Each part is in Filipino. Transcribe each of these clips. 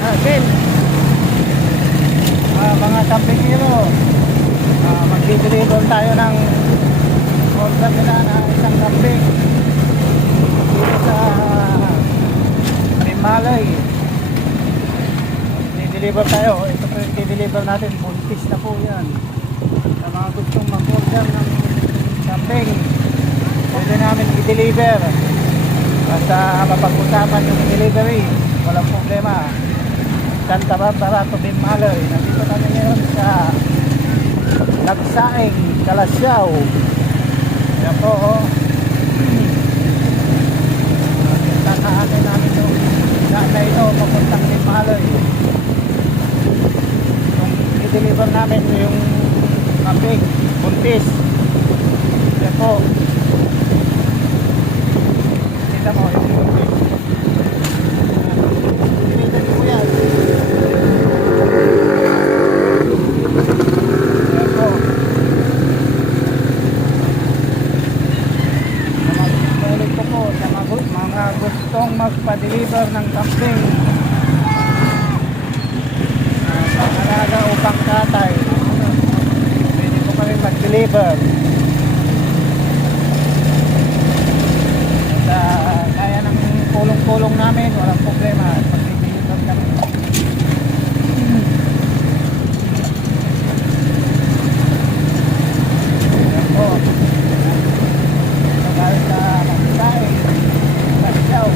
Ken, mga camping hero, magdi-deliver tayo ng order nila na isang camping dito sa Himalay. Di-deliver tayo. Ito po yung di-deliver natin. Buntis na po yan. Sa mga gustong mag-order ng camping, pwede namin i-deliver. Basta mapag-usapan yung delivery, walang problema. Santa Barbara to Himalay. Nandito kami ngayon sa Nagsaing, Kalasyaw. Yan po, oh. Tataanin namin yung daan na ito papuntang Himalay. Yung i-deliver namin yung camping, buntis. Yan po. Kita mo, yung buntis. Deliver po yan. Yan po. Balik ko po sa mga gustong magpa-deliver ng camping, pangalaga o pangkatay, pwede po kami mag-deliver. At kaya ng kulong-kulong namin, walang problema. Mag-deliver kami. Yan po. Kahit sa Nagsaing, Kalasyaw.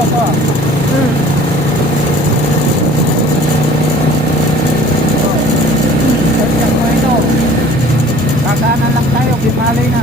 Ito to. Mm. Ganyan po ito. Kakaanan lang tayo, bimali na.